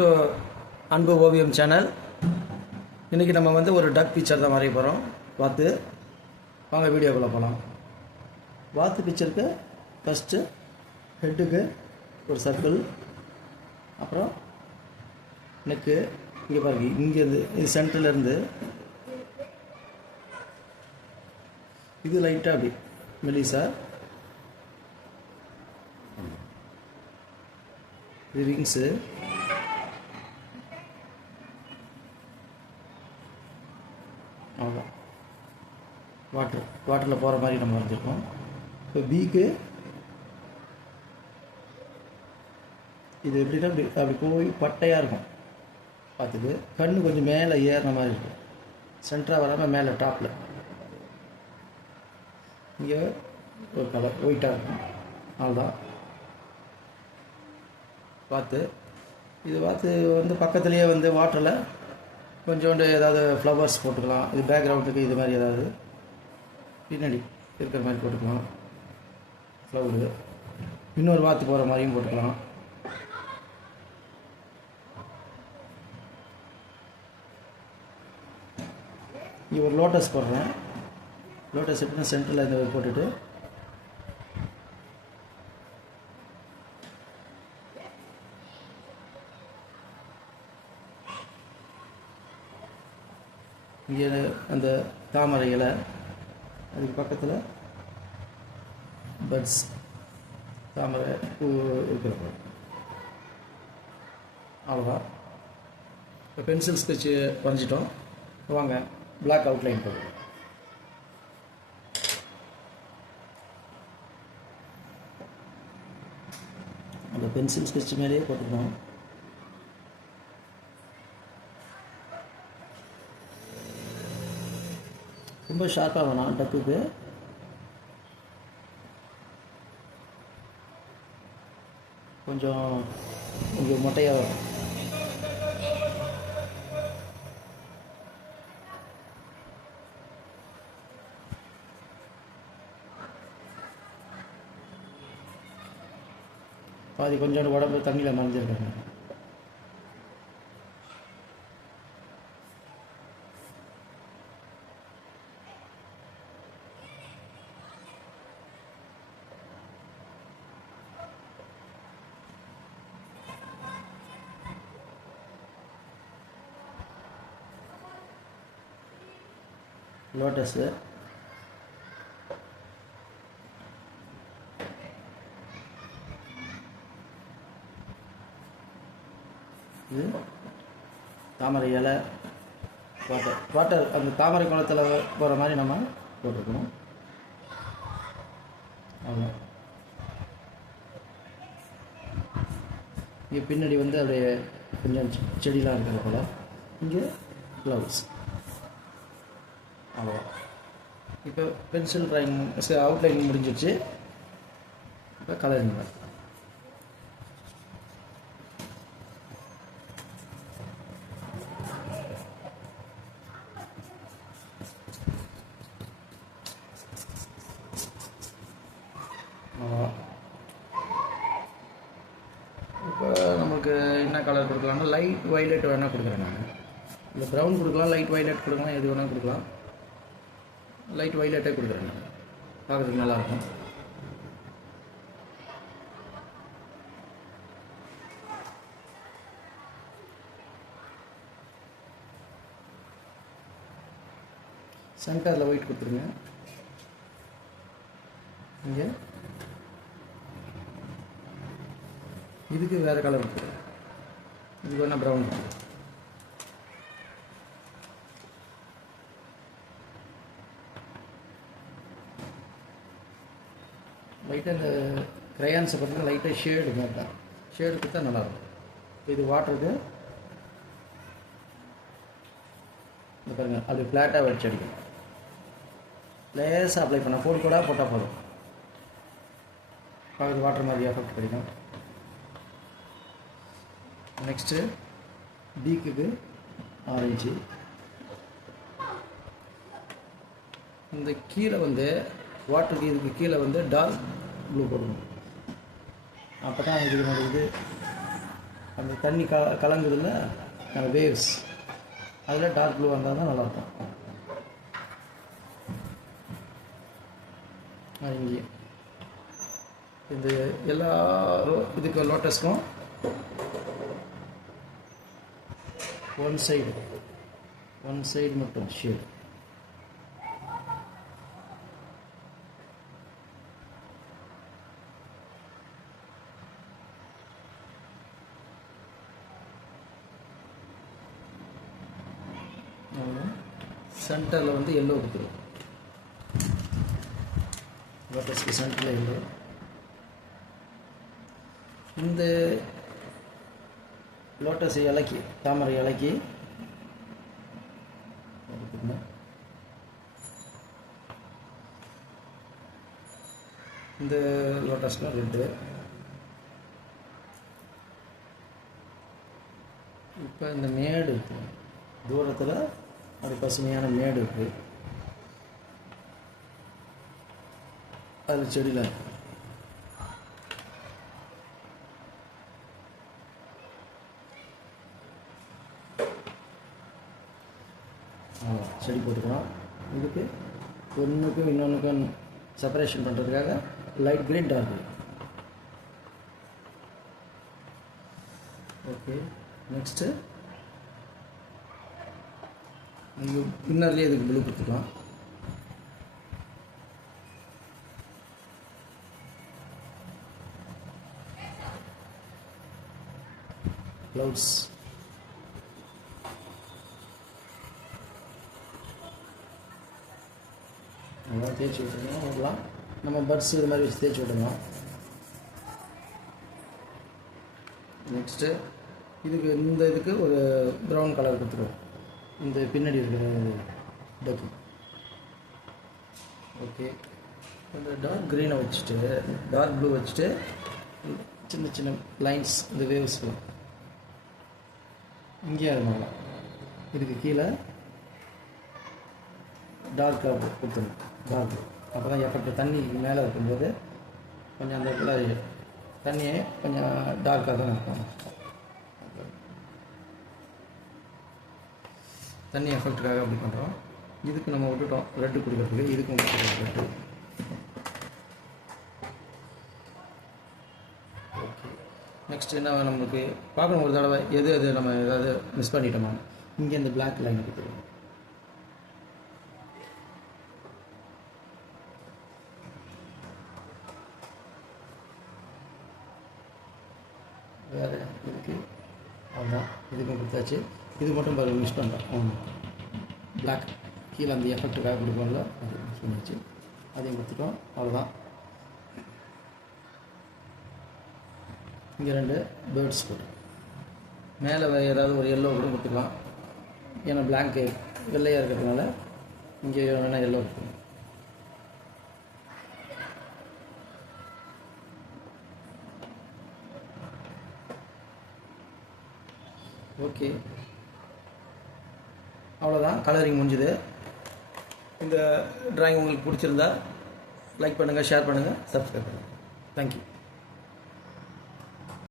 To அன்பு ஓவியம் channel. இன்றைக்கி நம்ம வந்து ஒரு டக் பிக்சர் தான் வரைய போகிறோம். வாத்து வாங்க வீடியோக்குள்ளே போகலாம். வாத்து பிக்சருக்கு ஃபஸ்ட்டு ஹெட்டுக்கு ஒரு சர்க்கிள், அப்புறம் நெக்கு இங்கே பாருங்க, இங்கேருந்து இது சென்டர்லேருந்து இது லைட்டாக அப்படி மெலிசா, இது விங்ஸு, அவ்வளோதான். வாட்டரில் போகிற மாதிரி நம்ம வரைஞ்சிருக்கோம். இப்போ பீக்கு இது எப்படின்னா அப்படி போய் பட்டையாக இருக்கும் பார்த்துட்டு, கண்ணு கொஞ்சம் மேலே ஏறின மாதிரி இருக்கும், சென்டராக வராமல் மேலே டாப்பில். இங்கே ஒரு கலர் ஒயிட்டாக இருக்கும், அவ்வளோதான் வாத்து. இது வாத்து வந்து பக்கத்துலேயே வந்து வாட்டரில் கொஞ்சோண்டு ஏதாவது ஃப்ளவர்ஸ் போட்டுக்கலாம். இது பேக்ரவுண்டுக்கு இது மாதிரி ஏதாவது பின்னாடி இருக்கிற மாதிரி போட்டுக்கலாம். ஃப்ளவரு இன்னொரு வாத்து போகிற மாதிரியும் போட்டுக்கலாம். இங்கே ஒரு லோட்டஸ் போடுறேன். லோட்டஸ் எப்படின்னா சென்டரில் இந்த போட்டுட்டு இங்கே அந்த தாமரை இலை, அதுக்கு பக்கத்தில் பட்ஸ் தாமரை பூ இருக்கிற, அவ்வளோதான். இப்போ பென்சில் ஸ்கெட்சு வரைஞ்சிட்டோம். வாங்க பிளாக் அவுட்லைன் போடுவோம். அந்த பென்சில் ஸ்கெட்ச் மேலேயே போட்டுக்கணும். ரொம்ப ஷார்ப்பாக வேணாம், டக்குக்கு கொஞ்சம் கொஞ்சம் மொட்டையாக வரும். பாதி கொஞ்சோண்டு உடம்பு தண்ணியில் நனைஞ்சிருக்காங்க. லோட்டஸு இது தாமரை இலை, வாட்டர் அந்த தாமரை குளத்தில் போகிற மாதிரி நம்ம போட்டுருக்கணும். அவ்வளோ. இங்கே பின்னாடி வந்து அப்படியே கொஞ்சம் செடியெலாம் இருக்கிற போல். இங்கே க்ளவுஸ், அவ்வளோ. இப்போ பென்சில் ட்ராயிங் அவுட்லைன் முடிஞ்சிடுச்சு. இப்போ கலரிங் தான். இப்போ நமக்கு என்ன கலர் கொடுக்கலாம்னா லைட் வைலட் வேணால் கொடுக்குறேன் நான். இல்லை ப்ரௌன் கொடுக்கலாம், லைட் வைலட் கொடுக்கலாம், எது வேணால் கொடுக்கலாம். லைட் வைலட்டே கொடுக்குறேன் நான், பார்க்குறதுக்கு நல்லாயிருக்கும். சென்டரில் ஒயிட் கொடுத்துருங்க. இங்கே இதுக்கு வேறு கலர் கொடுத்துருங்க. இதுக்கு வேணால் ப்ரௌன் கொடுத்துருங்க. லைட்டாக இந்த க்ரையான்ஸை பார்த்தீங்கன்னா லைட்டாக ஷேடு மாட்டான், ஷேடு கொடுத்தா நல்லாயிருக்கும். இது வாட்டருக்கு இந்த பாருங்கள், அது ஃப்ளாட்டாக வச்சு அடிக்கணும். லேசாக அப்ளை பண்ண கோடு கூட போட்டால் போதும், பார்க்குறது வாட்டர் மாதிரி எஃபெக்ட் கிடைக்கும். நெக்ஸ்ட்டு பீக்குக்கு ஆரஞ்சு. இந்த கீழே வந்து வாட்டருக்கு இதுக்கு கீழே வந்து டார்க் ப்ளூ போடணும். அப்போ தான் இது அந்த தண்ணி கலங்குதில்ல அந்த வேவ்ஸ், அதில் டார்க் ப்ளூ வந்தால் தான் நல்லாயிருக்கும். இங்கே இந்த எல்லா இதுக்கு லோட்டஸ்க்கும் ஒன் சைடு மட்டும் ஷேட். சென்டரில் வந்து எல்லோ கொடுத்துரும். லோட்டஸ்க்கு சென்டரில் எல்லோ. இந்த லோட்டஸ் இலைக்கு, தாமரை இலைக்கு இந்த லோட்டஸ்லாம் ரெட்டு. இப்போ இந்த மேடு இருக்குது, தூரத்தில் அது பசுமையான மேடு இருக்குது, அது செடியில் செடி போட்டுக்கலாம். இதுக்கு ஒன்றுக்கும் இன்னொன்றுக்கும் செப்பரேஷன் பண்ணுறதுக்காக light green, dark green. Okay, next நீங்கள் பின்னர்லேயே இதுக்கு ப்ளூ கொடுத்துக்கலாம். க்ளவுட்ஸ் நல்லா தேய்ச்சி விட்டுருங்க. விடலாம், நம்ம பட்ஸ் இது மாதிரி வச்சு தேய்ச்சி விட்டுருங்க. நெக்ஸ்ட்டு இதுக்கு ஒரு ப்ரௌன் கலர் கொடுத்துருவோம், இந்த பின்னாடி இருக்கிற டக்கு. ஓகே, இந்த டார்க் க்ரீனை வச்சுட்டு டார்க் ப்ளூ வச்சுட்டு சின்ன சின்ன லைன்ஸ், இந்த வேவ்ஸ் இங்கேயே இருந்தாலும் இதுக்கு கீழே டார்க்காக கொடுத்துருணும். டார்க், அப்போ தான் எஃபெக்ட் தண்ணி மேலே இருக்கும்போது கொஞ்சம் அந்த இடத்துல தண்ணியை கொஞ்சம் டார்க்காக தான் இருக்கும். தண்ணி எஃபெக்ட்டுக்காக அப்படி பண்ணுறோம். இதுக்கு நம்ம விட்டுட்டோம் ரெட்டு கொடுக்குறதுக்கு, இதுக்கும் ரெட்டு. ஓகே, நெக்ஸ்ட் என்ன நம்மளுக்கு பார்க்கணும் ஒரு தடவை எது நம்ம ஏதாவது மிஸ் பண்ணிட்டோமா. இங்கே இந்த பிளாக் லைன் கொடுத்துருவோம். வேறு இதுக்கு அவ்வளோதான், இதுக்கும் கொடுத்தாச்சு. இது மட்டும் பாருங்கள் மிஸ் பண்ணுறோம். பிளாக் கீழே அந்த எஃபெக்ட்டுக்காக கொடுப்போம்ல, அது மிஸ் பண்ணிச்சு, அதையும் கொடுத்துட்டோம். அவ்வளோதான். இங்கே 2 பேர்ட்ஸ் போட்டு மேலே ஏதாவது ஒரு எல்லோ கூட கொடுத்துக்கலாம். ஏன்னா பிளாங்க்கு வெள்ளையாக இருக்கிறதுனால இங்கே வேணால் எல்லோ கொடுத்துக்கலாம். ஓகே, அவ்வளோதான், கலரிங் முடிஞ்சுது. இந்த ட்ராயிங் உங்களுக்கு பிடிச்சிருந்தா லைக் பண்ணுங்கள், ஷேர் பண்ணுங்கள், சப்ஸ்கிரைப் பண்ணுங்கள். தேங்க்யூ.